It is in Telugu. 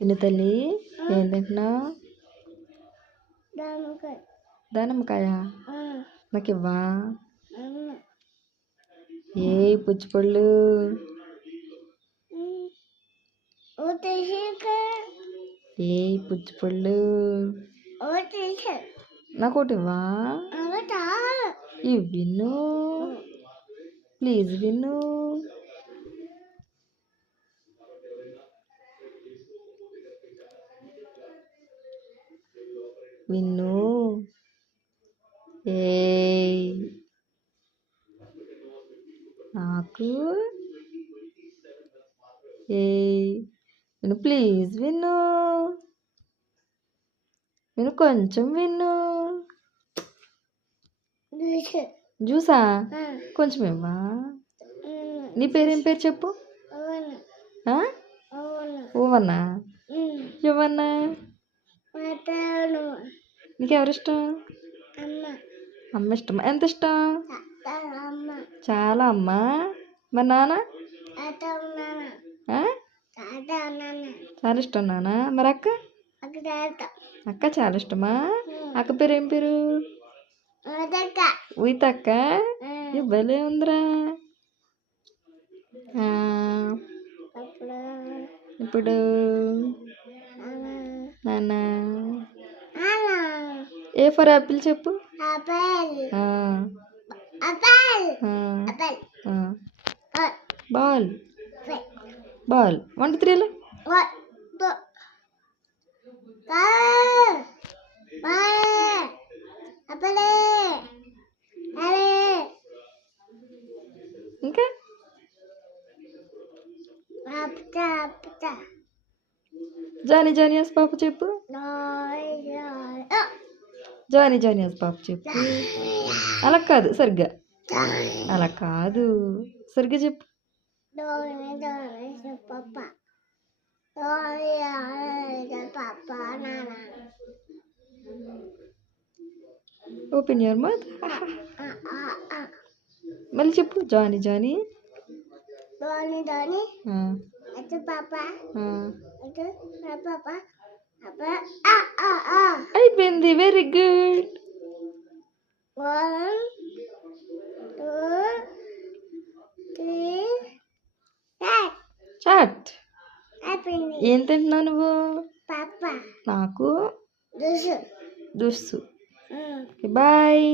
విను తల్లి ఏం తింటున్నావు? దానిమ్మకాయ నాకు ఇవ్వా? ఏ పుచ్చిపళ్ళు ఏ పుచ్చిపళ్ళు నాకు ఒకటి ఇవ్వా? ఇవి విను ప్లీజ్ విను. విను ఏ నాకు ఏ విను ప్లీజ్ విను విను కొంచెం విను. జ్యూసా కొంచెం ఇవ్వా? నీ పేరేం పేరు చెప్పు. ఓవన్నా ఇవ్వన్నా? నీకెవరిష్టం? అమ్మ ఇష్టం. ఎంత ఇష్టం? చాలా అమ్మా. మరి నాన్న చాలా ఇష్టం నాన్న. మరి అక్క అక్క చాలా ఇష్టమా? అక్క పేరు ఏం పేరు? ఉయితక్క. భలే ఉందిరా. ఇప్పుడు నాన్న ఏ ఫర్ యాపిల్ చెప్పు. బాల్ బాల్ 1 2 3 ఇంకా జానీ జానియాస్ పాప చెప్పు. జానీ జానియాస్ పాప చెప్పు. అలా కాదు సరిగ్గా. అలా కాదు సరిగ్గా చెప్పు. Open your mouth. మళ్ళీ చెప్పు. జానీ జానీ అయిపోయింది. Very good. 1 2 3 చాట్. ఏం తింటున్నావు నువ్వు? నాకు దుస్సు. బాయ్.